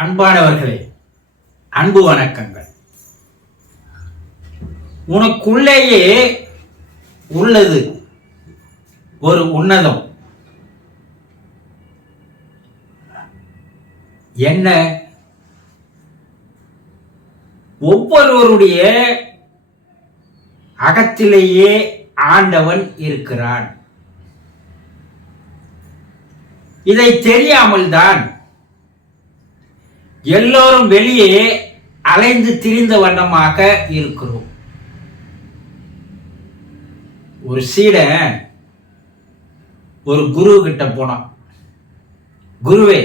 அன்பானவர்களே, அன்பு வணக்கங்கள். உனக்குள்ளேயே உள்ளது ஒரு உன்னதம். என்ன? ஒவ்வொருவருடைய அகத்திலேயே ஆண்டவன் இருக்கிறான். இதை தெரியாமல் தான் எல்லோரும் வெளியே அலைந்து திரிந்த வண்ணமாக இருக்கிறோம். ஒரு சீடன் ஒரு குரு கிட்ட போனான். குருவே,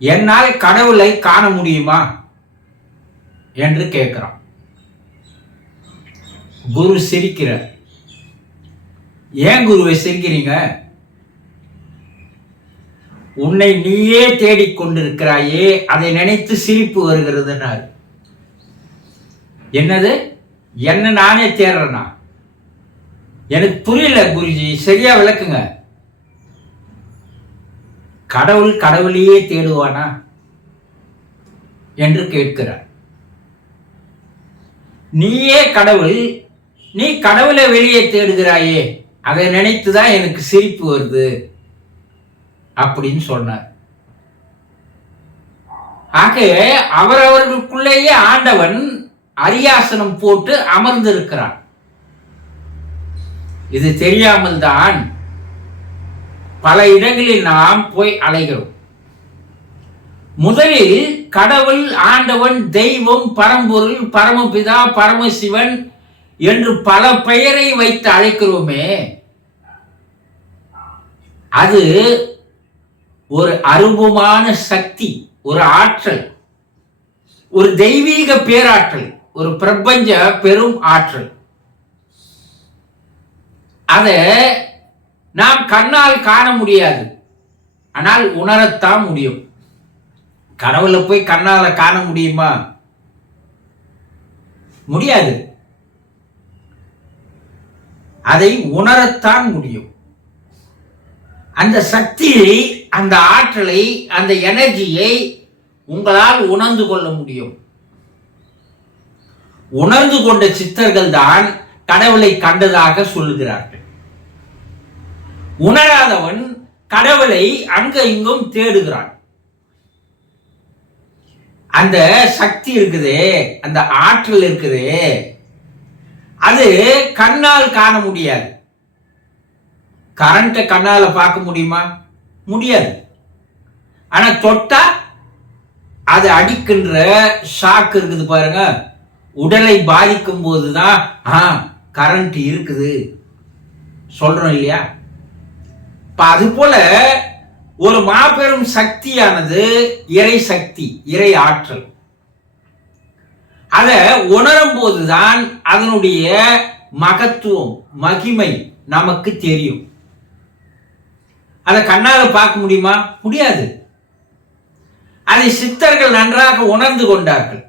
என்னால் கடவுளை காண முடியுமா என்று கேட்கிறான். குரு சிரிக்கிறார். ஏன் குருவை சிரிக்கிறீங்க? உன்னை நீயே தேடிக்கொண்டிருக்கிறாயே, அதை நினைத்து சிரிப்பு வருகிறதுனாரு. என்னது? என்ன நானே தேடுறேனா? எனக்கு புரியல குருஜி, சரியா விளக்குங்க. கடவுள் கடவுளையே தேடுவானா என்று கேட்கிறார். நீயே கடவுள், நீ கடவுளை வெளியே தேடுகிறாயே, அதை நினைத்துதான் எனக்கு சிரிப்பு வருது அப்படின்னு சொன்னார். ஆக அவரவர்களுக்குள்ளேயே ஆண்டவன் அரியாசனம் போட்டு அமர்ந்திருக்கிறான். இது தெரியாமல் தான் பல இடங்களில் நாம் போய் அலைகிறோம். முதலில் கடவுள், ஆண்டவன், தெய்வம், பரம்பொருள், பரமபிதா, பரமசிவன் என்று பல பெயரை வைத்து அழைக்கிறோமே, அது ஒரு அரூபமான சக்தி, ஒரு ஆற்றல், ஒரு தெய்வீக பேராற்றல், ஒரு பிரபஞ்ச பெரும் ஆற்றல். அதை நாம் கண்ணால் காண முடியாது, ஆனால் உணரத்தான் முடியும். கடவுளை போய் கண்ணால காண முடியுமா? முடியாது. அதை உணரத்தான் முடியும். அந்த சக்தியை, அந்த ஆற்றலை, அந்த எனர்ஜியை உங்களால் உணர்ந்து கொள்ள முடியும். உணர்ந்து கொண்ட சித்தர்கள் தான் கடவுளை கண்டதாக சொல்லுகிறார்கள். உணராதவன் கடவுளை அங்க இங்கும் தேடுகிறான். அந்த சக்தி இருக்குதே, அந்த ஆற்றல் இருக்குதே, அது கண்ணால் காண முடியாது. கரண்ட்டை கண்ணால பார்க்க முடியுமா? முடியாது. ஆனா தொட்டா அது அடிக்கின்ற ஷாக் இருக்குது பாருங்க, உடலை பாதிக்கும் போதுதான் கரண்ட் இருக்குது சொல்றோம் இல்லையா? அது போல ஒரு மாபெரும் சக்தியானது இறை சக்தி, இறை ஆற்றல். அதை உணரும் போதுதான் அதனுடைய மகத்துவம், மகிமை நமக்கு தெரியும். அதை கண்ணால பார்க்க முடியுமா? முடியாது. அதை சித்தர்கள் நன்றாக உணர்ந்து கொண்டார்கள்.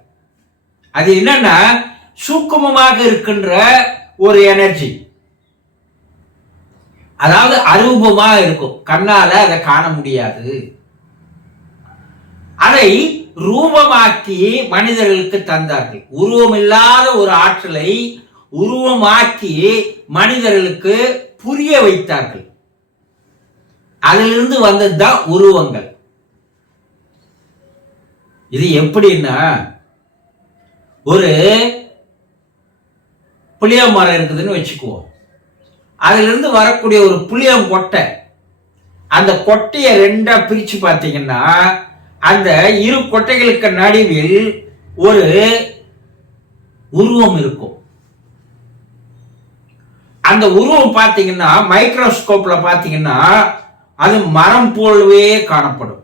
அது என்னன்னா, சூக்குமமாக இருக்கின்ற ஒரு எனர்ஜி, அதாவது அரூபமா இருக்கும், கண்ணால அதை காண முடியாது. அதை ரூபமாக்கி மனிதர்களுக்கு தந்தார்கள். உருவம் இல்லாத ஒரு ஆற்றலை உருவமாக்கி மனிதர்களுக்கு புரிய வைத்தார்கள். அதிலிருந்து வந்ததுதான் உருவங்கள். இது எப்படின்னா, ஒரு புளிய மரம் இருக்குதுன்னு வச்சுக்குவோம். அதிலிருந்து வரக்கூடிய ஒரு புளியம் கொட்டை, அந்த கொட்டையை ரெண்டா பிரிச்சு பார்த்தீங்கன்னா, அந்த இரு கொட்டைகளுக்கு நடுவில் ஒரு உருவம் இருக்கும். அந்த உருவம் பார்த்தீங்கன்னா, மைக்ரோஸ்கோப்ல பார்த்தீங்கன்னா அது மரம் போலவே காணப்படும்.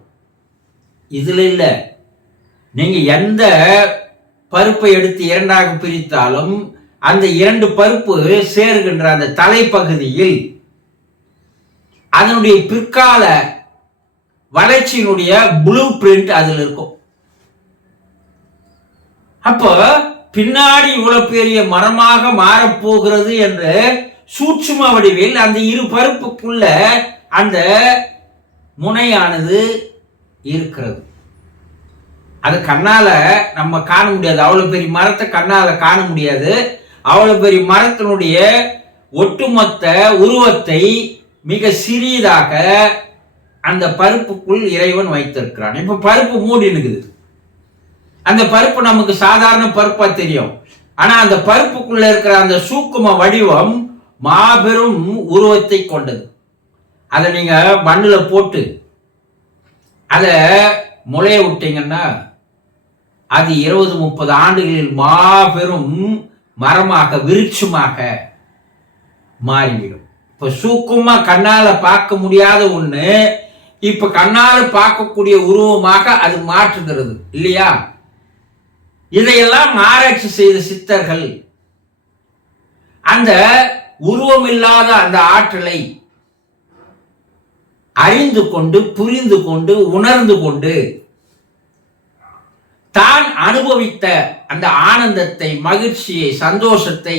இதுல இல்ல, நீங்க எந்த பருப்பை எடுத்து இரண்டாக பிரித்தாலும் அந்த இரண்டு பருப்பு சேருகின்ற அந்த தலைப்பகுதியில் அதனுடைய பிற்கால வளர்ச்சியினுடைய ப்ளூ பிரிண்ட் அதில் இருக்கும். அப்போ பின்னாடி இவ்வளவு பெரிய மரமாக மாறப்போகிறது என்று சூட்சும வடிவில் அந்த இரு பருப்புக்குள்ள அந்த முனையானது இருக்கிறது. அது கண்ணால நம்ம காண முடியாது. அவ்வளவு பெரிய மரத்தை கண்ணால காண முடியாது. அவ்வளவு பெரிய மரத்தினுடைய ஒட்டுமொத்த உருவத்தை மிக சிறியதாக அந்த பருப்புக்குள் இறைவன் வைத்திருக்கிறான். இப்ப பருப்பு மூடி இருக்குது. அந்த பருப்பு நமக்கு சாதாரண பருப்பா தெரியும். ஆனா அந்த பருப்புக்குள்ள இருக்கிற அந்த சூக்கும வடிவம் மாபெரும் உருவத்தை கொண்டது. அதை நீங்க மண்ணுல போட்டு அதை முளைய விட்டீங்கன்னா அது 20-30 ஆண்டுகளில் மாபெரும் மரமாக விருட்சமாக மாறிவிடும். இப்ப சூக்குமா கண்ணால பார்க்க முடியாத ஒண்ணு இப்ப கண்ணால பார்க்கக்கூடிய உருவமாக அது மாற்றுகிறது இல்லையா? இதையெல்லாம் ஆராய்ச்சி செய்த சித்தர்கள் அந்த உருவமில்லாத அந்த ஆற்றலை அறிந்து கொண்டு புரிந்து கொண்டு உணர்ந்து கொண்டு தான் அனுபவித்த அந்த ஆனந்தத்தை, மகிழ்ச்சியை, சந்தோஷத்தை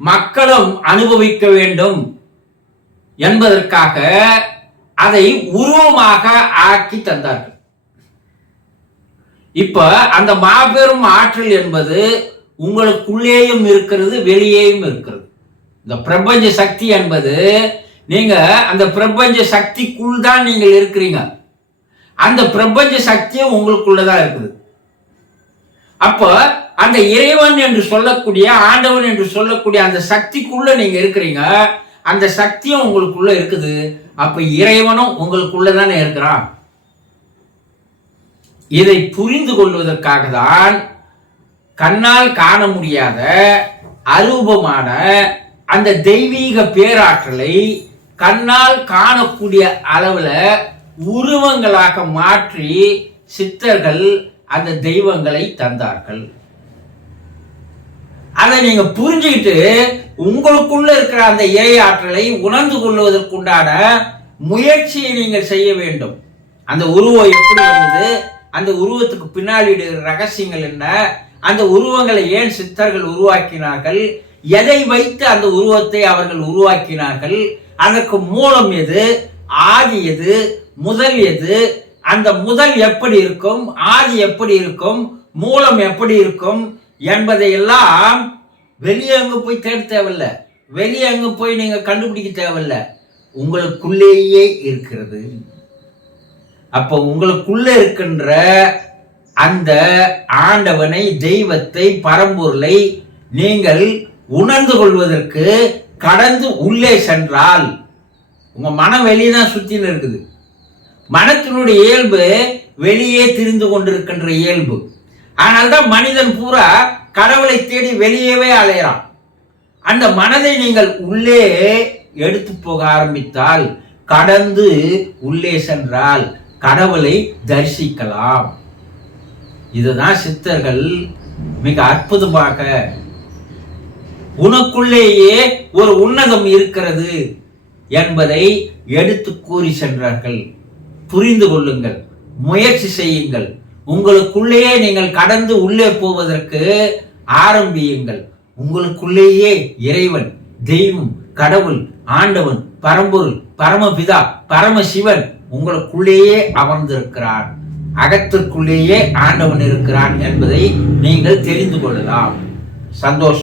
மக்களும் அனுபவிக்க வேண்டும் என்பதற்காக அதை உருவமாக ஆக்கி தந்தார்கள். இப்ப அந்த மாபெரும் ஆற்றல் என்பது உங்களுக்குள்ளேயும் இருக்கிறது, வெளியேயும் இருக்கிறது. இந்த பிரபஞ்ச சக்தி என்பது நீங்க அந்த பிரபஞ்ச சக்திக்குள் தான் நீங்கள் இருக்கிறீங்க. அந்த பிரபஞ்ச சக்தியும் உங்களுக்குள்ளதான் இருக்குது. அப்ப அந்த இறைவன் என்று சொல்லக்கூடிய, ஆண்டவன் என்று சொல்லக்கூடிய அந்த சக்திக்குள்ள நீங்க இருக்கிறீங்க. அந்த சக்தியும் உங்களுக்குள்ள இருக்குது. அப்ப இறைவனும் உங்களுக்குள்ளதானே இருக்கிறான். இதை புரிந்து கொள்வதற்காக தான் கண்ணால் காண முடியாத அரூபமான அந்த தெய்வீக பேராற்றலை கண்ணால் காணக்கூடிய அளவுல உருவங்களாக மாற்றி சித்தர்கள் அந்த தெய்வங்களை தந்தார்கள். அதை நீங்க புரிஞ்சுக்கிட்டு உங்களுக்குள்ள இருக்கிற அந்த இறை ஆற்றலை உணர்ந்து கொள்வதற்குண்டான முயற்சியை நீங்கள் செய்ய வேண்டும். அந்த உருவம் எப்படி வந்தது, அந்த உருவத்துக்கு பின்னாடி ரகசியங்கள் என்ன, அந்த உருவங்களை ஏன் சித்தர்கள் உருவாக்கினார்கள், எதை வைத்து அந்த உருவத்தை அவர்கள் உருவாக்கினார்கள், அதற்கு மூலம் எது, ஆதி எது, முதல் எது, அந்த முதல் எப்படி இருக்கும், ஆதி எப்படி இருக்கும், மூலம் எப்படி இருக்கும் என்பதையெல்லாம் வெளியே அங்கு போய் தேட தேவையில்லை, வெளியே அங்கு போய் நீங்க கண்டுபிடிக்க தேவையில்லை, உங்களுக்குள்ளேயே இருக்கிறது. அப்போ உங்களுக்குள்ள இருக்கின்ற அந்த ஆண்டவனை, தெய்வத்தை, பரம்பொருளை நீங்கள் உணர்ந்து கொள்வதற்கு கடந்து உள்ளே சென்றால், உங்க மனம் வெளியே தான் சுத்தின்னு இருக்குது. மனத்தினுடைய இயல்பு வெளியே திரிந்து கொண்டிருக்கின்ற இயல்பு. ஆனால்தான் மனிதன் பூரா கடவுளை தேடி வெளியவே அலையறான். அந்த மனதை நீங்கள் உள்ளே எடுத்து போக ஆரம்பித்தால், கடந்து உள்ளே சென்றால் கடவுளை தரிசிக்கலாம். இதுதான் சித்தர்கள் மிக அற்புதமாக உனக்குள்ளேயே ஒரு உன்னதம் இருக்கிறது என்பதை எடுத்து கூறி சென்றார்கள். புரிந்து கொள்ளுங்கள், முயற்சி செய்யுங்கள். உங்களுக்குள்ளேயே நீங்கள் கடந்து உள்ளே போவதற்கு ஆரம்பியுங்கள். உங்களுக்குள்ளேயே இறைவன், தெய்வம், கடவுள், ஆண்டவன், பரம்பொருள், பரமபிதா, பரமசிவன் உங்களுக்குள்ளேயே அமர்ந்திருக்கிறான். அகத்திற்குள்ளேயே ஆண்டவன் இருக்கிறான் என்பதை நீங்கள் தெரிந்து கொள்ளலாம். சந்தோஷம்.